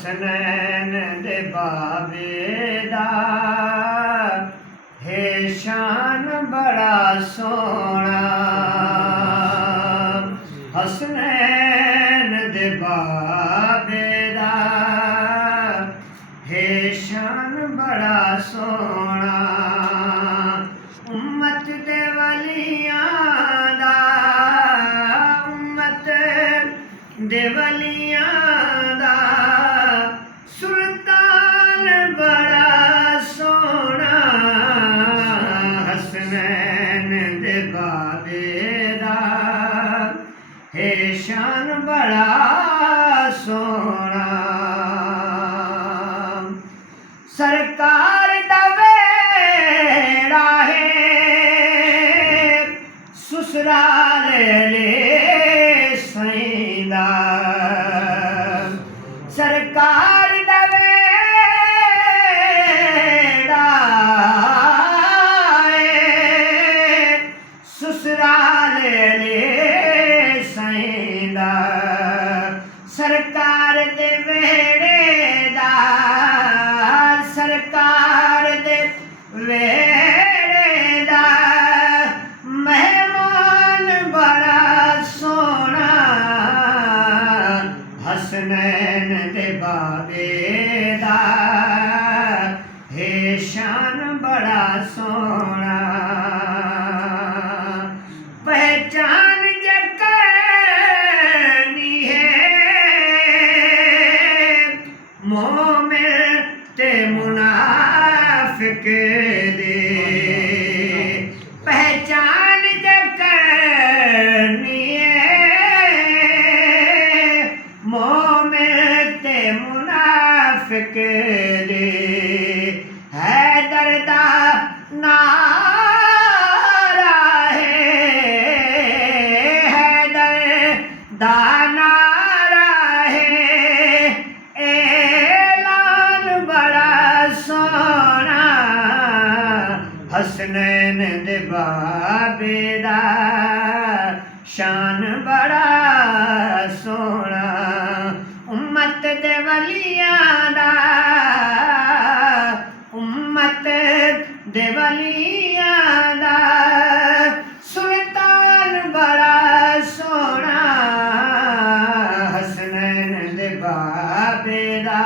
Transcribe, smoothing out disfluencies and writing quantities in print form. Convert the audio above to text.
हसनैन दे बाबे दा है शान बड़ा सोना। हसनैन दे बाबे दा है शान बड़ा सोना। उम्मत दे वलियां दा उम्मत दे वलियां दा सुल्तान बड़ा सोना। हसनैन दे बाबे दा है शान बड़ा सोना। सरकार दा वेड़ा है ससुराल ले सईंदा। सरकार दा वेड़ा है ससुराल ले सईंदा। सरकार दे वेड़े दा सरकार दे वेड़े दा मेहमान बड़ा सोना। हसनैन दे बाबे दा है शान बड़ा सोना। पहचान जकनी है मोमिन ते मुनाफिक दे। पहचान जकनी है मोमिन ते मुनाफिक दे। हैदर दा नारा है हैदर दा नारा है ऐलान बड़ा सोना। हसनैन दे बाबे दा शान बड़ा सोना। उम्मत दे वलियां दा उम्मत दे वलियां दा सुल्तान बड़ा सोना। हसनैन दे बाबे दा